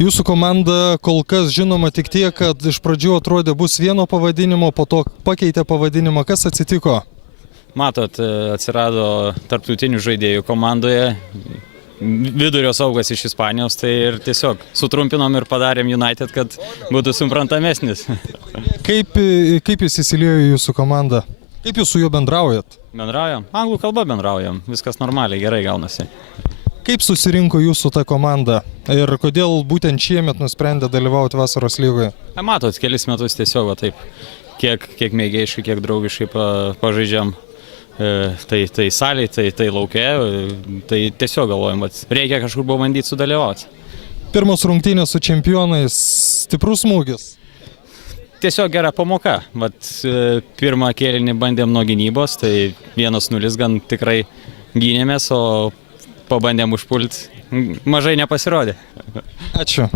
Jūsų komanda kol kas žinoma tik tiek, kad iš pradžių atrodė bus vieno pavadinimo, po to pakeitė pavadinimą. Kas atsitiko? Matot, atsirado tarptautinių žaidėjų komandoje, vidurio saugas iš Ispanijos, tai ir tiesiog sutrumpinom ir padarėm United, kad būtų suprantamesnis. Kaip jis įsiliejo į jūsų komandą? Kaip jūs su juo bendraujat? Bendraujam, anglų kalba bendraujam, viskas normaliai, gerai gaunasi. Kaip susirinko jūsų ta komanda ir kodėl būtent šiemet nusprendė dalyvauti vasaros lygoje? Matot, kelis metus tiesiog va, taip, kiek mėgėjiškai, kiek draugiškai pažaidžiam. Tai salėj, tai lauke, tai tiesiog galvojam, reikia kažkur bandyti sudalyvauti. Pirmos rungtynės su čempionais, stiprus smūgis. Tiesiog gera pamoka. Pirmą kėlinį bandėm nuo gynybos, tai 1-0 gan tikrai gynėmės, o pabandėm užpulti, mažai nepasirodė. Ačiū.